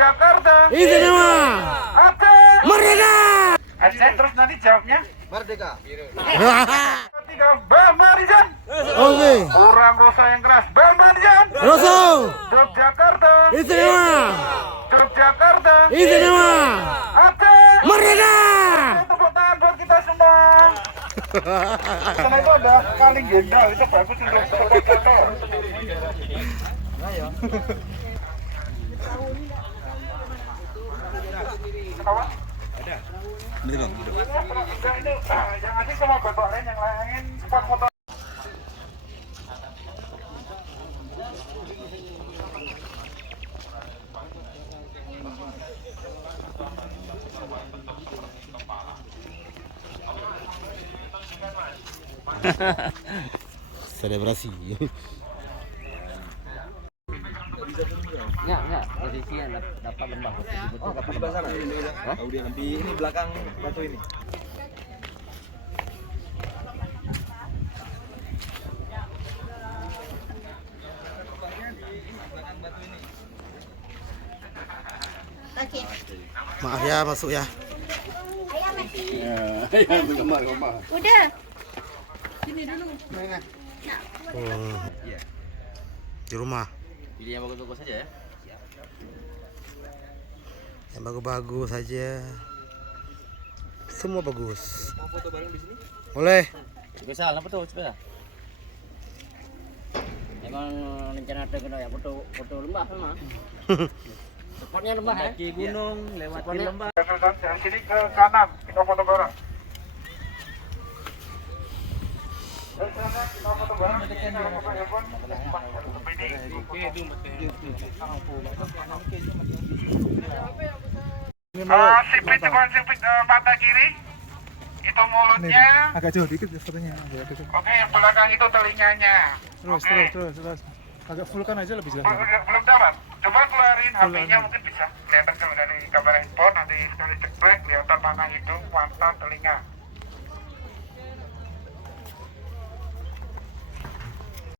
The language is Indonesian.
Yogyakarta. Istimewa. Aceh. Merdeka. Aceh terus nanti jawabnya. Merdeka. Tiga, Bang Marijan. Oke. Orang Rosa yang keras, Bang Marijan. Rosso. Yogyakarta. Istimewa. Yogyakarta. Istimewa. Aceh. Merdeka. Tepuk tangan buat kita semua. Karena itu ada Kaling Jenderal, itu bagus untuk foto-foto. Apa? Ada. Yang asing sama bapak lain, yang lain spot foto. Selebrasi. Enggak, posisinya dapat lembah. Oh, di sebelah sana. Hah? Oh, dia di ini belakang batu ini. Oke. Maaf ya, masuk ya. Ayah masih. Ya, Udah. Sini dulu. Di rumah. Pilih yang bagus-bagus saja ya. Yang bagus-bagus saja. Semua bagus. Mau foto bareng di sini? Boleh. Spesial apa tuh? Spesial. Emang rencana kena ya foto lembah sama. Spotnya lembah ya. Di gunung, lewat lembah. Dari sini ke kanan, kita foto bareng. Dari sana kita foto bareng. Kita foto handphone. Sipit depan sipit mata kiri. Itu mulutnya. Agak jauh dikit fotonya. Oke, yang belakang itu telinganya. Terus. Agak full kan aja lebih jelas. Belum dapat. Coba keluarin HP-nya, mungkin bisa kelihatan kalau dari kamera handphone, nanti sekali ceklek kelihatan mana hidung, mata, telinga.